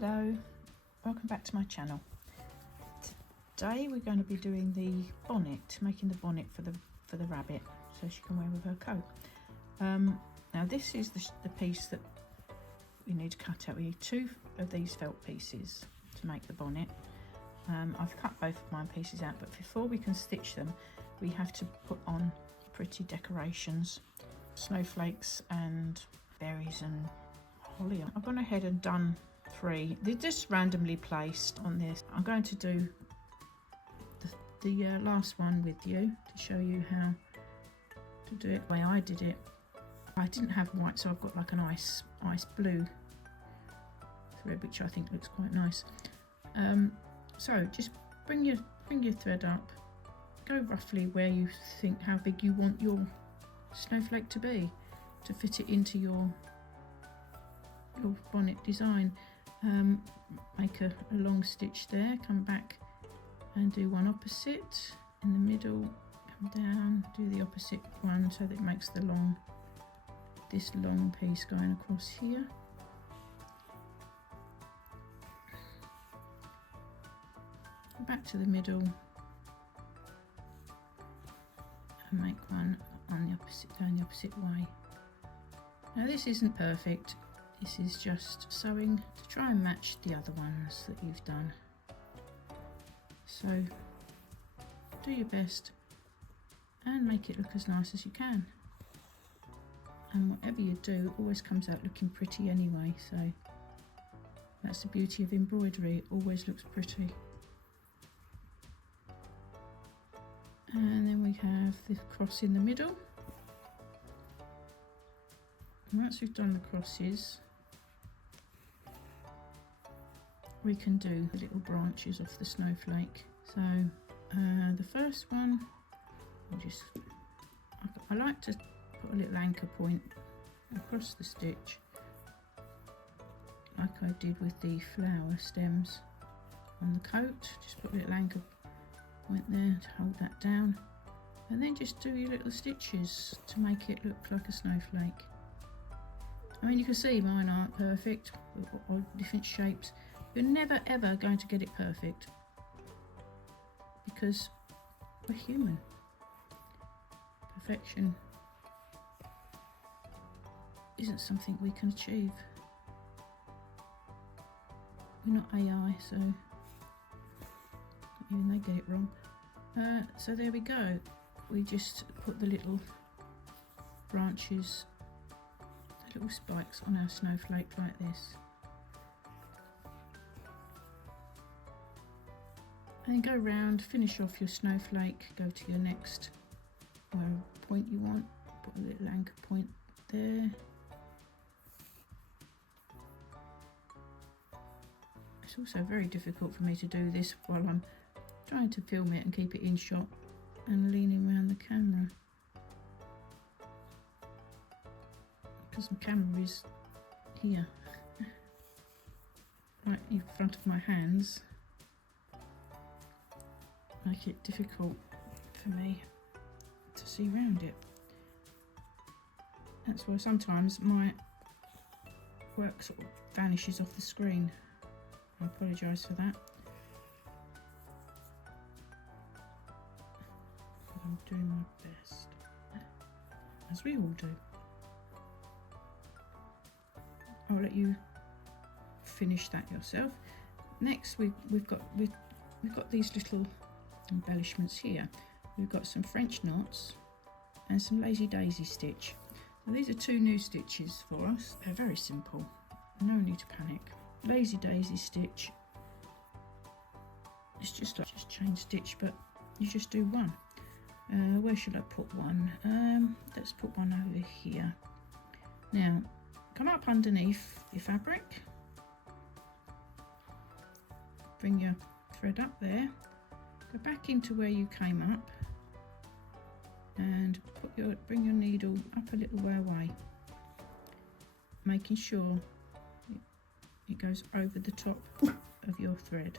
Hello, welcome back to my channel. Today we're going to be doing the bonnet, making the bonnet for the rabbit so she can wear with her coat. Now this is the piece that we need to cut out. We need 2 of these felt pieces to make the bonnet. I've cut both of my pieces out, but before we can stitch them we have to put on pretty decorations, snowflakes and berries and holly. I've gone ahead and done 3. They're just randomly placed on this. I'm going to do the last one with you to show you how to do it the way I did it. I didn't have white, so I've got like an ice blue thread, which I think looks quite nice. So just bring your thread up, go roughly where you think how big you want your snowflake to be to fit it into your bonnet design. Make a long stitch there, come back and do one opposite in the middle, come down, do the opposite one so that it makes this long piece going across here. Back to the middle and make one on the opposite, going the opposite way. Now this isn't perfect. This is just sewing to try and match the other ones that you've done. So do your best and make it look as nice as you can. And whatever you do, it always comes out looking pretty anyway. So that's the beauty of embroidery, it always looks pretty. And then we have the cross in the middle. And once we've done the crosses, we can do the little branches off the snowflake. So the first one, I like to put a little anchor point across the stitch like I did with the flower stems on the coat. Just put a little anchor point there to hold that down, and then just do your little stitches to make it look like a snowflake. I mean, you can see mine aren't perfect, or different shapes. You're never ever going to get it perfect because we're human. Perfection isn't something we can achieve. We're not AI, so even they get it wrong. So there we go. We just put the little branches, the little spikes on our snowflake like this. And then go round, finish off your snowflake, go to your next point you want, put a little anchor point there. It's also very difficult for me to do this while I'm trying to film it and keep it in shot and leaning around the camera, because the camera is here right in front of my hands. Make it difficult for me to see around it. That's why sometimes my work sort of vanishes off the screen. I apologise for that. But I'm doing my best, as we all do. I'll let you finish that yourself. Next we've got these little embellishments here. We've got some French knots and some lazy daisy stitch. Now these are 2 new stitches for us. They're very simple, no need to panic. Lazy daisy stitch, it's just like chain stitch, but you just do one. Where should I put one? Let's put one over here. Now come up underneath your fabric, bring your thread up there, go back into where you came up and bring your needle up a little way away, making sure it goes over the top of your thread.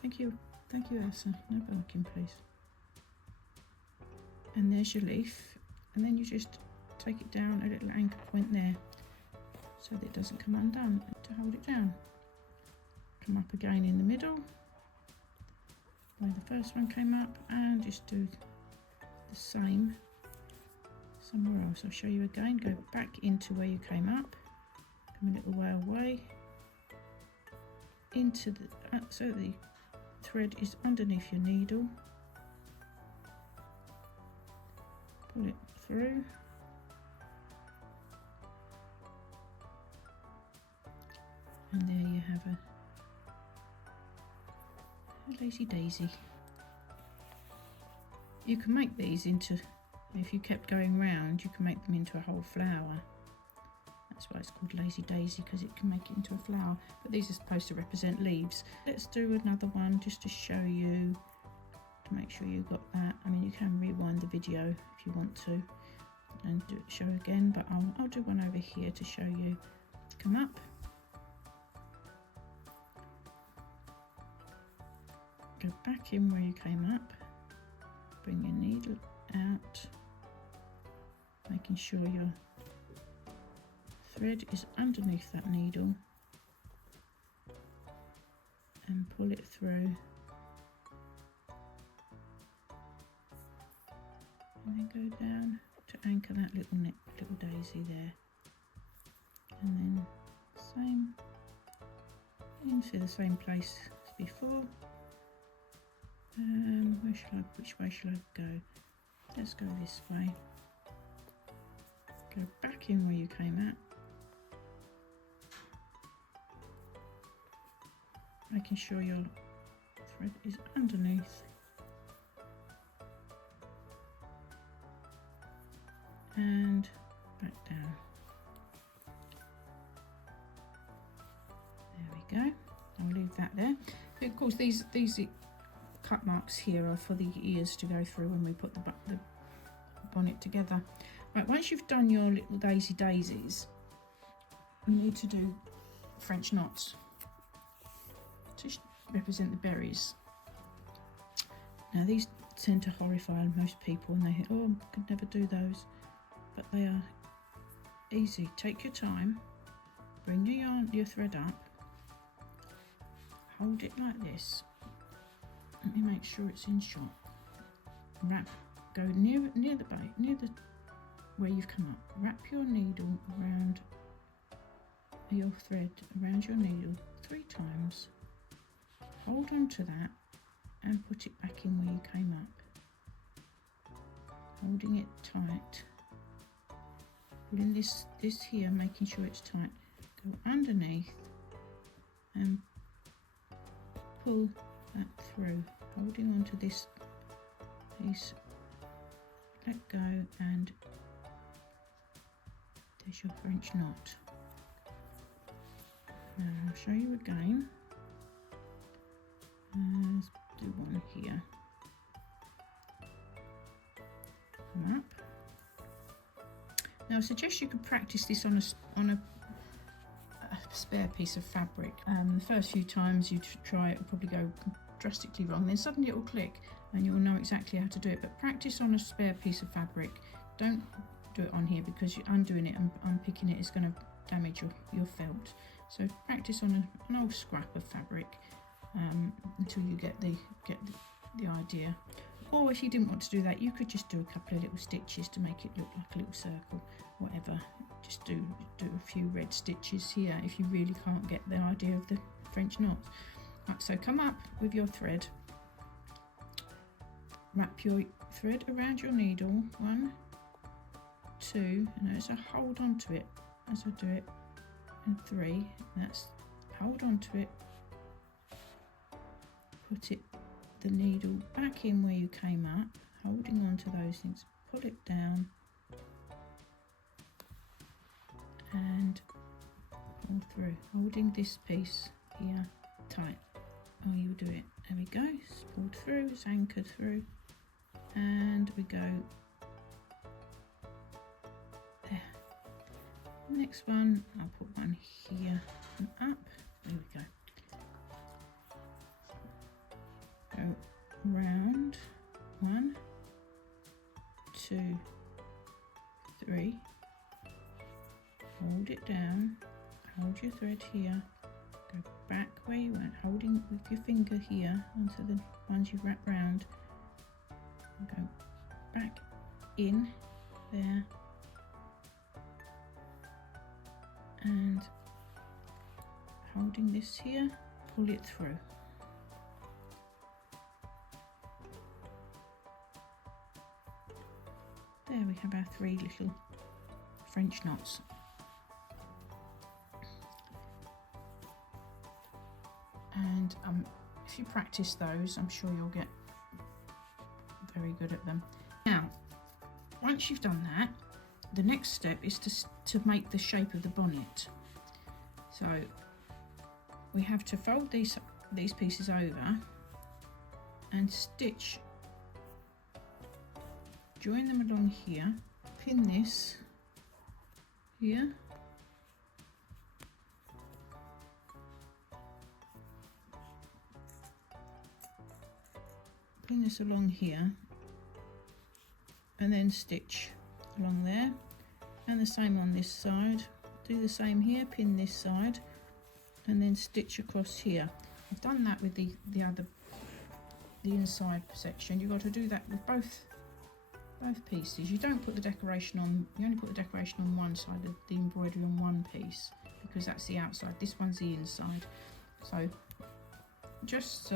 Thank you, Elsa. No barking, please. And there's your leaf, and then you just take it down a little anchor point there so that it doesn't come undone. to hold it down. Come up again in the middle where the first one came up, and just do the same somewhere else. I'll show you again. Go back into where you came up, come a little way away into the so the thread is underneath your needle. Pull it through, and there you have a lazy daisy. You can make these into, if you kept going round, you can make them into a whole flower. That's why it's called lazy daisy, because it can make it into a flower. But these are supposed to represent leaves. Let's do another one just to show you, to make sure you got that. I mean, you can rewind the video if you want to and show again, but I'll do one over here to show you. Come up, go back in where you came up, bring your needle out, making sure your thread is underneath that needle, and pull it through, and then go down to anchor that little daisy there, and then same into the same place as before. Which way shall I go? Let's go this way. Go back in where you came at, making sure your thread is underneath, and back down. There we go. I'll leave that there. Of course, these cut marks here are for the ears to go through when we put the bonnet together. Right, once you've done your little daisies, you need to do French knots to represent the berries. Now these tend to horrify most people, and they think, oh, I could never do those, but they are easy. Take your time, bring your thread up, hold it like this. Let me make sure it's in shot. Wrap, go near the base, near the where you've come up. Wrap your needle around your thread, around your needle 3 times. Hold on to that and put it back in where you came up. Holding it tight. Pulling this here, making sure it's tight. Go underneath and pull that through, holding on to this piece, let go, and there's your French knot. Now I'll show you again. Let's do one here. Come up. Now I suggest you could practice this on a spare piece of fabric. The first few times you try it will probably go drastically wrong, then suddenly it will click and you'll know exactly how to do it. But practice on a spare piece of fabric. Don't do it on here, because you're undoing it and unpicking it is going to damage your felt. So practice on an old scrap of fabric until you get the idea. Or if you didn't want to do that, you could just do a couple of little stitches to make it look like a little circle, whatever. Just do a few red stitches here if you really can't get the idea of the French knots. Right, so come up with your thread, wrap your thread around your needle, 1, 2, and as I hold on to it as I do it, and 3, that's hold on to it, put the needle back in where you came up, holding on to those things, pull it down and pull through, holding this piece here tight. Oh, you'll do it. There we go. It's pulled through, it's anchored through, and we go there. Next one, I'll put one here and up. There we go. Go round, 1, 2, 3. Hold it down. Hold your thread here, go back where you went, holding with your finger here onto the ones you've wrapped round, and go back in there, and holding this here, pull it through. There we have our 3 little French knots. And if you practice those, I'm sure you'll get very good at them. Now, once you've done that, the next step is to make the shape of the bonnet. So we have to fold these pieces over and stitch, join them along here, pin this here, pin this along here, and then stitch along there, and the same on this side. Do the same here, pin this side, and then stitch across here. I've done that with the inside section. You've got to do that with both pieces. You don't put the decoration on, you only put the decoration on one side, the embroidery on one piece, because that's the outside. This one's the inside. So just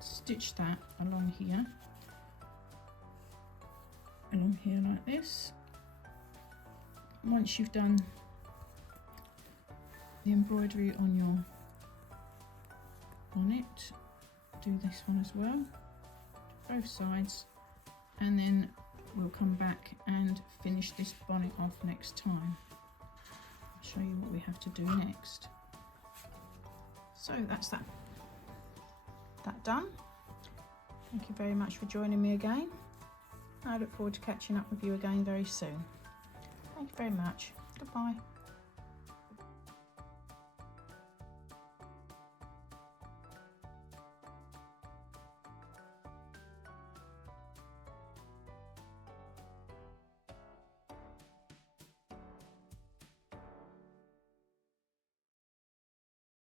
stitch that along here like this. Once you've done the embroidery on your bonnet, do this one as well, both sides, and then we'll come back and finish this bonnet off next time. I'll show you what we have to do next. So that's that done. Thank you very much for joining me again. I look forward to catching up with you again very soon. Thank you very much. Goodbye.